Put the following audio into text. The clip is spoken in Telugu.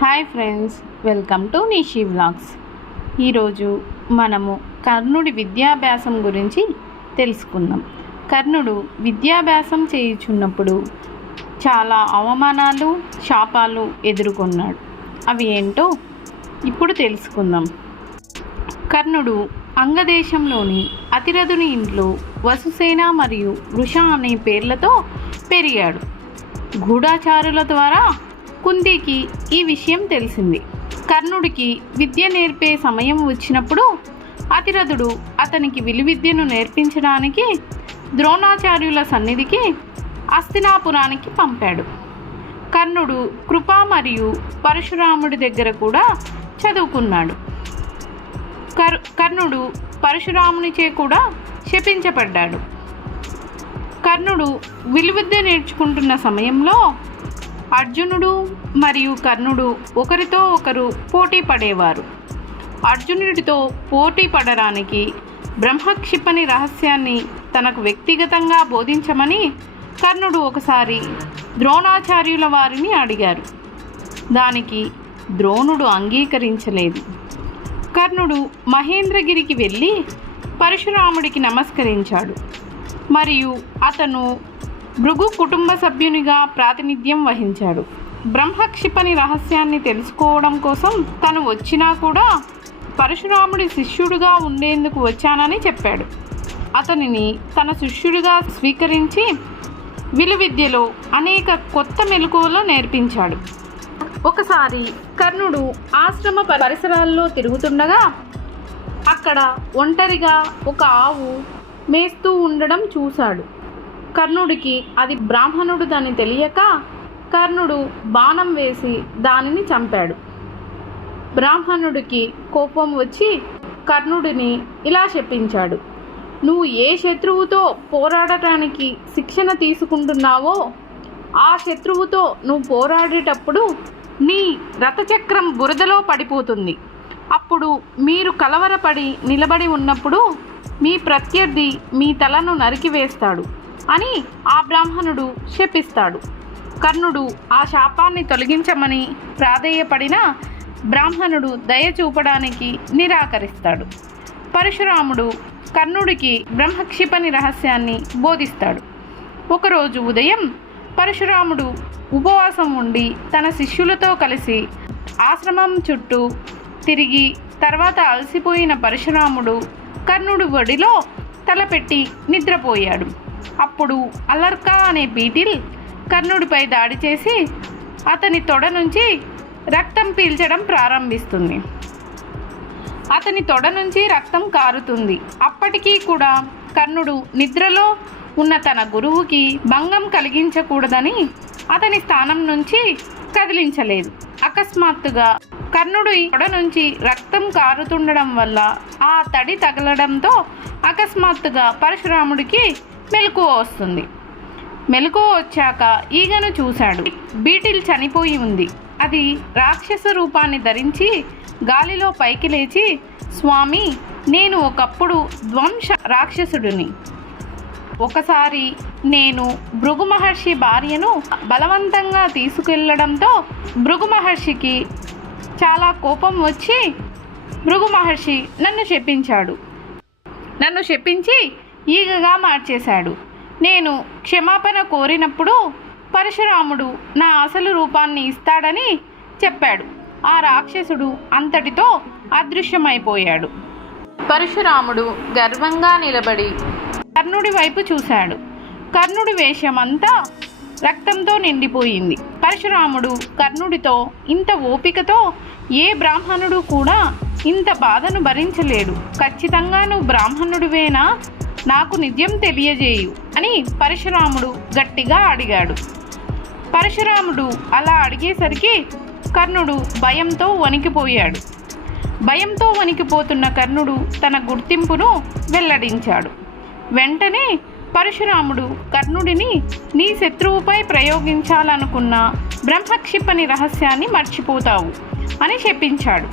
Hi friends, welcome to Nishi vlogs. ఈరోజు మనము కర్ణుడి విద్యాభ్యాసం గురించి తెలుసుకుందాం. కర్ణుడు విద్యాభ్యాసం చేయుచున్నప్పుడు చాలా అవమానాలు, శాపాలు ఎదుర్కొన్నాడు. అవి ఏంటో ఇప్పుడు తెలుసుకుందాం. కర్ణుడు అంగదేశంలోని అతిరథుని ఇంట్లో వసుసేన మరియు వృష అనే పేర్లతో పెరిగాడు. గూఢచారుల ద్వారా కుంతికి ఈ విషయం తెలిసింది. కర్ణుడికి విద్య నేర్పే సమయం వచ్చినప్పుడు అతిరథుడు అతనికి విలువిద్యను నేర్పించడానికి ద్రోణాచార్యుల సన్నిధికి హస్తినాపురానికి పంపాడు. కర్ణుడు కృప మరియు పరశురాముడి దగ్గర కూడా చదువుకున్నాడు. కర్ణుడు పరశురామునిచే కూడా శపించబడ్డాడు. కర్ణుడు విలువిద్య నేర్చుకుంటున్న సమయంలో అర్జునుడు మరియు కర్ణుడు ఒకరితో ఒకరు పోటీ పడేవారు. అర్జునుడితో పోటీ పడడానికి బ్రహ్మక్షిపణి రహస్యాన్ని తనకు వ్యక్తిగతంగా బోధించమని కర్ణుడు ఒకసారి ద్రోణాచార్యుల వారిని అడిగారు. దానికి ద్రోణుడు అంగీకరించలేదు. కర్ణుడు మహేంద్రగిరికి వెళ్ళి పరశురాముడికి నమస్కరించాడు మరియు అతను భృగు కుటుంబ సభ్యునిగా ప్రాతినిధ్యం వహించాడు. బ్రహ్మక్షిపణి రహస్యాన్ని తెలుసుకోవడం కోసం తను వచ్చినా కూడా పరశురాముడి శిష్యుడిగా ఉండేందుకు వచ్చానని చెప్పాడు. అతనిని తన శిష్యుడిగా స్వీకరించి విలువిద్యలో అనేక కొత్త మెలకువలు నేర్పించాడు. ఒకసారి కర్ణుడు ఆశ్రమ పరిసరాల్లో తిరుగుతుండగా అక్కడ ఒంటరిగా ఒక ఆవు మేస్తూ ఉండడం చూశాడు. కర్ణుడికి అది బ్రాహ్మణుడిదని తెలియక కర్ణుడు బాణం వేసి దానిని చంపాడు. బ్రాహ్మణుడికి కోపం వచ్చి కర్ణుడిని ఇలా శపించాడు: నువ్వు ఏ శత్రువుతో పోరాడటానికి శిక్షణ తీసుకుంటున్నావో ఆ శత్రువుతో నువ్వు పోరాడేటప్పుడు నీ రథచక్రం బురదలో పడిపోతుంది. అప్పుడు మీరు కలవరపడి నిలబడి ఉన్నప్పుడు మీ ప్రత్యర్థి మీ తలను నరికివేస్తాడు అని ఆ బ్రాహ్మణుడు శపిస్తాడు. కర్ణుడు ఆ శాపాన్ని తొలగించమని ప్రాధేయపడిన బ్రాహ్మణుడు దయ చూపడానికి నిరాకరిస్తాడు. పరశురాముడు కర్ణుడికి బ్రహ్మక్షిపణి రహస్యాన్ని బోధిస్తాడు. ఒకరోజు ఉదయం పరశురాముడు ఉపవాసం ఉండి తన శిష్యులతో కలిసి ఆశ్రమం చుట్టూ తిరిగి తర్వాత అలసిపోయిన పరశురాముడు కర్ణుడి ఒడిలో తలపెట్టి నిద్రపోయాడు. అప్పుడు అలర్కా అనే బీటిల్ కర్ణుడిపై దాడి చేసి అతని తొడ నుంచి రక్తం పీల్చడం ప్రారంభిస్తుంది. అతని తొడ నుంచి రక్తం కారుతుంది. అప్పటికీ కూడా కర్ణుడు నిద్రలో ఉన్న తన గురువుకి భంగం కలిగించకూడదని అతని స్థానం నుంచి కదిలించలేదు. అకస్మాత్తుగా కర్ణుడి తొడ నుంచి రక్తం కారుతుండడం వల్ల ఆ తడి తగలడంతో అకస్మాత్తుగా పరశురాముడికి మెలకువ వస్తుంది. మెలకువ వచ్చాక ఈగను చూశాడు. బీటిల్ చనిపోయి ఉంది. అది రాక్షస రూపాన్ని ధరించి గాలిలో పైకి లేచి, స్వామి, నేను ఒకప్పుడు ధ్వంస రాక్షసుడిని. ఒకసారి నేను భృగు మహర్షి భార్యను బలవంతంగా తీసుకెళ్లడంతో భృగు మహర్షికి చాలా కోపం వచ్చి భృగు మహర్షి నన్ను శపించి ఈగగా మార్చేశాడు. నేను క్షమాపణ కోరినప్పుడు పరశురాముడు నా అసలు రూపాన్ని ఇస్తాడని చెప్పాడు. ఆ రాక్షసుడు అంతటితో అదృశ్యమైపోయాడు. పరశురాముడు గర్వంగా నిలబడి కర్ణుడి వైపు చూశాడు. కర్ణుడి వేషమంతా రక్తంతో నిండిపోయింది. పరశురాముడు కర్ణుడితో, ఇంత ఓపికతో ఏ బ్రాహ్మణుడు కూడా ఇంత బాధను భరించలేడు. ఖచ్చితంగా నువ్వు బ్రాహ్మణుడివేనా? నాకు నిజం తెలియజేయు అని పరశురాముడు గట్టిగా అడిగాడు. పరశురాముడు అలా అడిగేసరికి కర్ణుడు భయంతో వణికిపోయాడు. భయంతో వణికిపోతున్న కర్ణుడు తన గుర్తింపును వెల్లడించాడు. వెంటనే పరశురాముడు కర్ణుడిని నీ శత్రువుపై ప్రయోగించాలనుకున్న బ్రహ్మక్షిపణి రహస్యాన్ని మర్చిపోతావు అని శపించాడు.